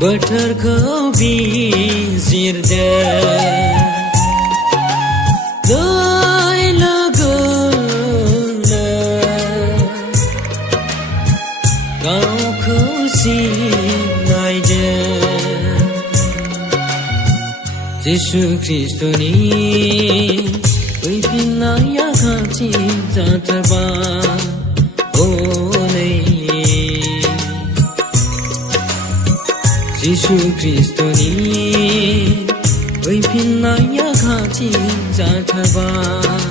बोथोरखौ बिजिरदो दै लोगोनो गावखौ सिनायदो जिसु ख्रीष्टनि फैफिननाया खाथि जाथारबाय हनै जिसु ख्रीष्टनि फैफिननाया खाथि जाथारबाय